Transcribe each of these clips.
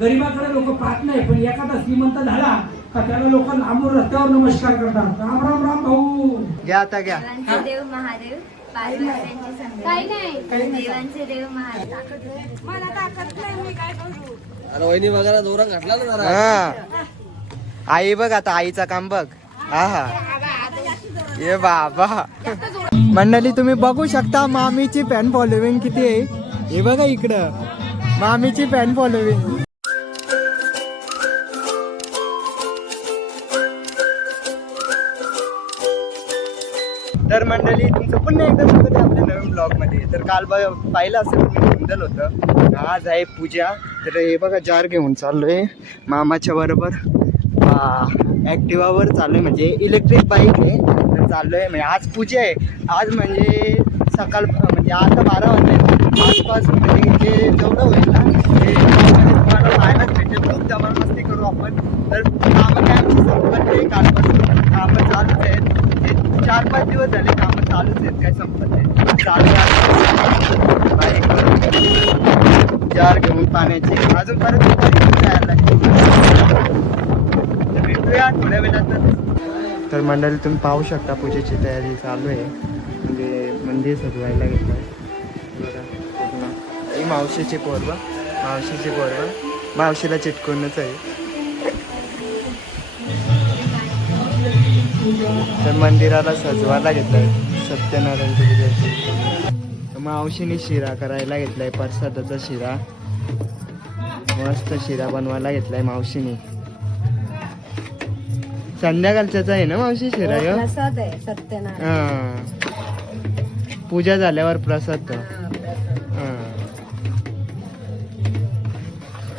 गरिबाकडे लोक पाहत नाही, पण एखादा श्रीमंत झाला का त्याला लोक लांबून रस्त्यावर नमस्कार करतात. राम राम राम भाऊ. घ्या आता घ्या. देव महादेव, पार्वतीची संगम, देवांचे देव महादेव. मला ताकद नाही, मी काय करू. अरे वहिनी वगैरे दोरा घातला ना जरा. हा आई बघ आता आईचा काम बघ. हा ये बाबा. मंडळी तुम्ही बघू शकता मामीची फॅन फॉलोविंग किती आहे. हे बघा इकडं मामीची फॅन फॉलोविंग. तर मंडळी तुमचं पुन्हा एकदा स्वागत आहे आपल्या नवीन ब्लॉग मध्ये. तर काल पाहिलं असेल तुम्ही गोंधळ होतं. आज आहे पूजा. तर हे बघा जार घेऊन चाललोय मामाच्या बरोबर. ॲक्टिवावर चाललोय, म्हणजे इलेक्ट्रिक बाईक आहे. तर चाललोय म्हणजे आज पूजा आहे. आज म्हणजे सकाळ म्हणजे आता 12 वाजले आसपास. म्हणजे जे जेवढं होईल ना ते तुम्हाला पाहायलाच भेटेल. खूप जमा मस्ती करू आपण. तर कामं काय आमची संपत नाही. कालपासून कामं चालूच आहेत. 4-5 दिवस झाले कामं चालूच आहेत, काय संपत नाही. चालू जार घेऊन पाण्याची अजून परत जायला भेटूया थोड्या वेळात. तर मंडळी तुम्ही पाहू शकता पूजेची तयारी चालू आहे. म्हणजे मंदिर सजवायला घेतलं आहे बघा. ही मावशीची पोरवा, मावशीची पोरवा मावशीला चिटकूनच आहे. तर मंदिराला सजवायला घेतलंय सत्यनारायणच्या पूजेची. मावशीने शिरा करायला घेतलाय, प्रसादाचा शिरा. मस्त शिरा बनवायला घेतलाय मावशीने. संध्याकाळच्याच आहे ना मावशी शिरा. प्रसाद आहे सत्यनारायण. हा पूजा झाल्यावर प्रसाद.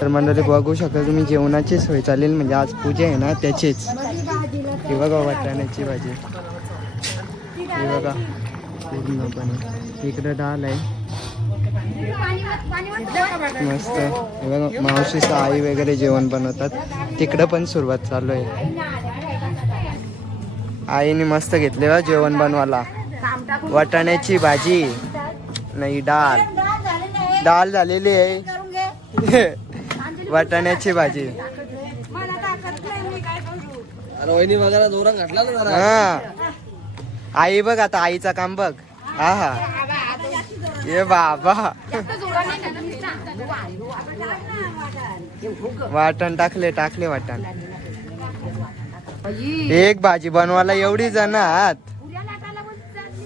तर मंडळी बघू शकता तुम्ही जेवणाची सोय चालेल. म्हणजे आज पूजा आहे ना त्याचीच. हे बघा वाटाण्याची भाजी. हे बघा पूर्णपणे इकडं डाळ आहे मस्त. हे बघा मावशीचं आई वगैरे जेवण बनवतात. तिकडं पण सुरुवात चालू आहे. आईने मस्त घेतले बा जेवण बनवायला. वाटाण्याची भाजी नाही डाळ. डाळ झालेली आहे. वाटाण्याची भाजी. अरे वहिनी वगैरे दोरा घातला ना जरा. हा आई बघ आता आईचा काम बघ. हा ये बाबा. वाटण टाकले वाटण. एक भाजी बनवायला एवढी जण आहात.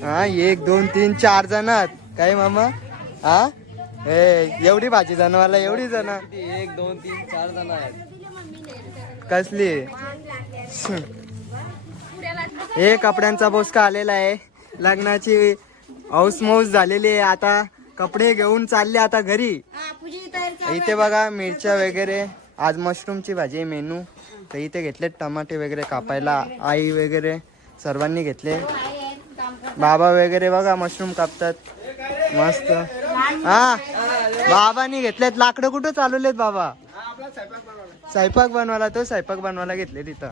हा 1 2 3 4 जण आहात काय मामा. हा एवढी भाजी बनवायला एवढी जण. 1 2 3 4 जण आहेत. कसली हे कपड्यांचा बोसका आलेला आहे. लग्नाची औसमौस झालेली आहे. आता कपडे घेऊन चालले आता घरी. इथे बघा मिरच्या वगैरे. आज मशरूमची भाजी मेनू. तर इथे घेतले टमाटे वगैरे कापायला. आई वगैरे सर्वांनी घेतले. बाबा वगैरे बघा मशरूम कापतात मस्त. हा बाबांनी घेतलेत. लाकडं कुठं चालवलेत बाबा. स्वयंपाक बनवायला. तो स्वयंपाक बनवायला घेतले तिथं.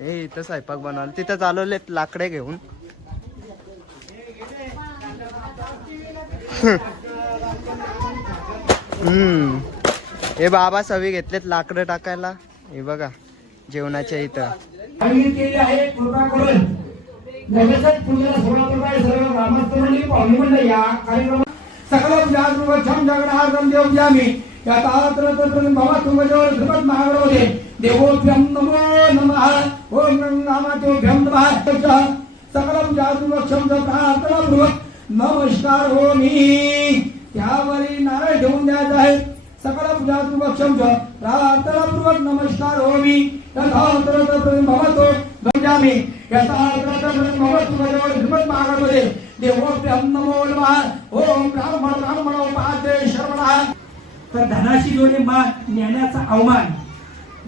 हे इथं स्वयंपाक बनवायला तिथं चालवलेत लाकडे घेऊन. हे बाबा सवी घेतलेत लाकडं टाकायला. हे बघा जेवणाच्या इथं. देवोभ्यं नमो नमः. ओम नमोभ्यं नमः. सकलम जागृवक्षम प्रार्थनापूर्वक नमस्कार हो मी. त्यावरी नारळ ठेवून द्यायचा आहे. सकलम जागृवक्षम प्रार्थनापूर्वक नमस्कार हो मी. भवतो गंजामी महागणपते देवोभ्यं नमो नमः. ओम ब्राह्मण उपाध्ये शरवणः. तर धनाशी जोडे मान ज्ञानाचा अवमान.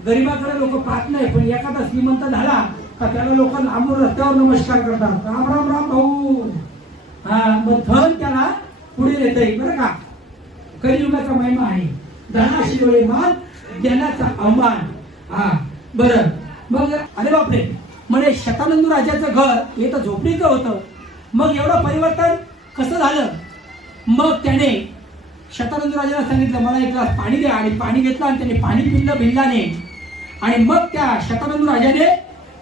गरिबाकडे लोक पाहत नाही, पण एखादा श्रीमंत झाला का त्याला लोक लांबून रस्त्यावर नमस्कार करतात. राम राम राम भाऊ. हा मग धन त्याला पुढे येतंय बरं का. कलियुगाचा महिमा आहे. धनाशी जोडे मान ज्ञानाचा अवमान. हा बरं. मग अरे बापरे म्हणे शतानंद राजाचं घर हे तर झोपडीचं होतं. मग एवढं परिवर्तन कसं झालं. मग त्याने शतानंद राजाला सांगितलं मला एक ग्लास पाणी द्या, आणि पाणी घेतलं आणि त्यांनी पाणी पिलं भिल्लाने. आणि मग त्या शतानंद राजाने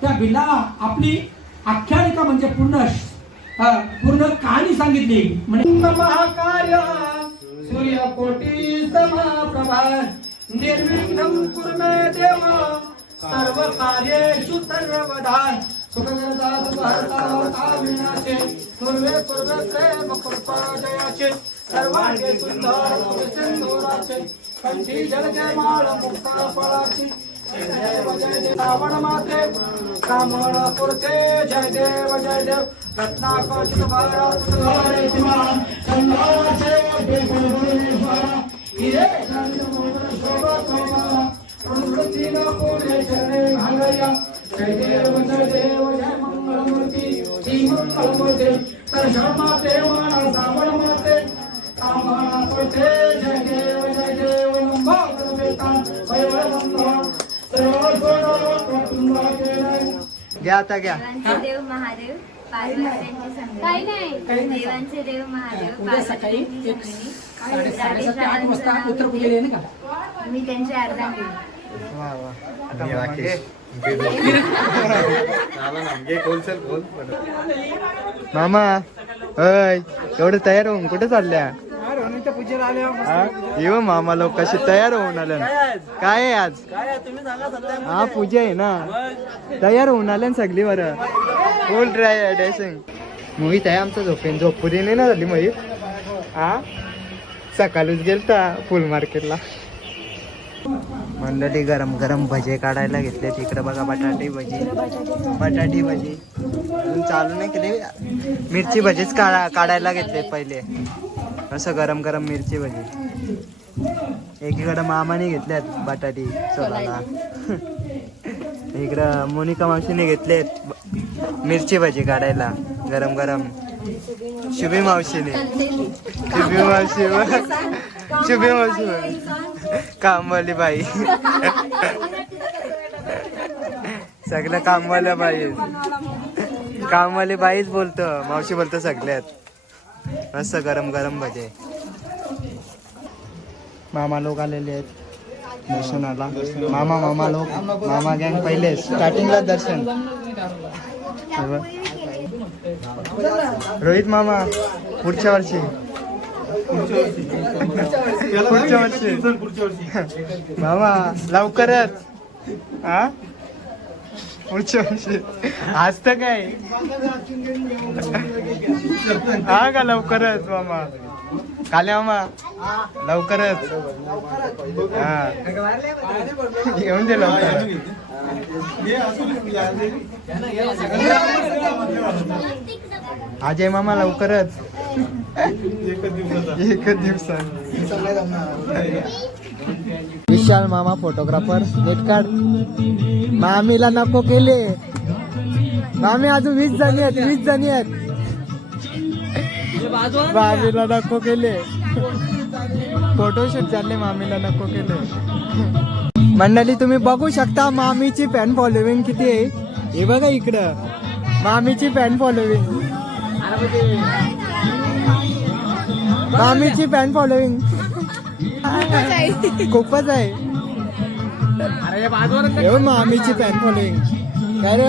त्या भिल्लाला आपली आख्यानिका म्हणजे पूर्ण कहाणी सांगितली. म्हणजे महाकार्य सूर्यकोटी समप्रभा निर्विघ्नं कुरु मे देव सर्व कार्येषु सर्वदा सुखकरता दुःखहर्ता विनाशे पूर्वे प्रेम कृपा जयाचे सर्वांगे सुंदर सिंधुराचे कंठी जलजयमाळ मुक्ता फळाची जय देव रावण माते कामळ पुरते जय देव रत्नाकर भारत सुधारे दिवा संघाचे देवगुरुश्वर हिरे शोभा शोभा प्रवृत्तीन पुढे चरणे घालया जय देव जय मंगलमूर्ती श्री मंगलमूर्ती तर शर्माते माना रावण माते कामळ पुरते जय देव मंगल बेता वैभव घ्या आता घ्या. देवांचे देव महादेव पार्वतीचे संगम. देवांचे देव महादेव उद्या सकाळी एक 7:30-8 वाजता उत्तर पूजेला येणे का? मी त्यांचे अर्धांगिनी. वा वा. मामा अय एवढं तयार होऊन कुठे चालल्या? पूजेला आले येऊ मामा लोक कशी तयार होऊन आल्या. काय आहे आज? हा पूजा आहे ना. तयार होऊन आल्या ना सगळी बरं. फुल ड्रेसिंग. मोहित आहे आमचा झोपुरी नाही ना झाली मोहित. हा सकाळीच गेलता फुल मार्केटला. मंडळी गरम गरम भजे काढायला घेतले. तिकडे बघा बटाटे भजी अजून चालू नाही केले. मिरची भजीच काढायला घेतले पहिले. असं गरम गरम मिरची भजी. एकीकडे मामाने घेतल्यात बटाटी सोलाला. इकडं मोनिका मावशीने घेतलेत मिरची भजी काढायला गरम गरम. शुभी मावशी कामवाली बाई. सगळं कामवाली बाईच बोलतो. मावशी बोलतो सगळ्यात. मस्त गरम गरम भजे. मामा लोक आलेले आहेत दर्शनाला. मामा लोक मामा गँग पहिले स्टार्टिंगला दर्शन. रोहित मामा पुढच्या वर्षी मामा लवकरच. हा पुढच्या वर्षी आज तर काय हा का लवकरच मामा. काले मामा लवकरच. हा येऊन दे लवकर. अजय मामा लवकरच. एकच दिवसात. विशाल मामा फोटोग्राफर. Net card. मामीला नको केले. मामी अजून 20 जणी आहेत. मामीला नको केले. फोटोशूट झाले. मामीला नको केले. मंडळी तुम्ही बघू शकता मामीची फॅन फॉलोविंग किती आहे. हे बघा इकडं मामीची फॅन फॉलोविंग. मामीची फॅन फॉलोविंग खूपच आहे. मामीची फॅन फॉलोविंग काय रे.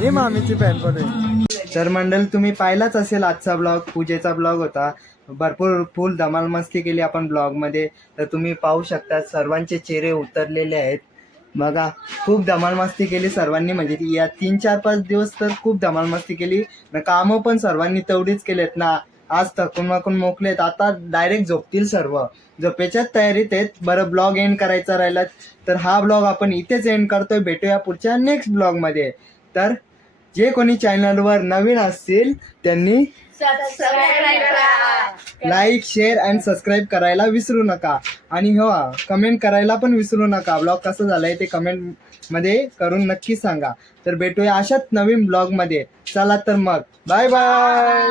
हे मामीची फॅन फॉलोविंग. तर मंडळ तुम्ही पाहिलाच असेल आजचा ब्लॉग. पूजेचा ब्लॉग होता. भरपूर फुल धमाल मस्ती केली आपण ब्लॉग मध्ये. तर तुम्ही पाहू शकता सर्वांचे चेहरे उतरलेले आहेत. बघा खूप धमाल मस्ती केली सर्वांनी. म्हणजे या 3-4-5 दिवस तर खूप धमाल मस्ती केली. कामं पण सर्वांनी तेवढीच केलेत ना. आज थकून मोकलेत. आता डायरेक्ट झोपतील सर्व. झोपेच्याच तयारीत आहेत. बरं ब्लॉग एंड करायचा राहिला तर हा ब्लॉग आपण इथेच एंड करतोय. भेटूया पुढच्या नेक्स्ट ब्लॉग मध्ये. तर जे कोणी चॅनलवर नवीन असतील त्यांनी लाईक शेअर अँड सबस्क्राईब करायला विसरू नका. आणि हो कमेंट करायला पण विसरू नका. ब्लॉग कसं झालंय ते कमेंट मध्ये करून नक्की सांगा. तर भेटूया अशाच नवीन ब्लॉग मध्ये. चला तर मग बाय बाय.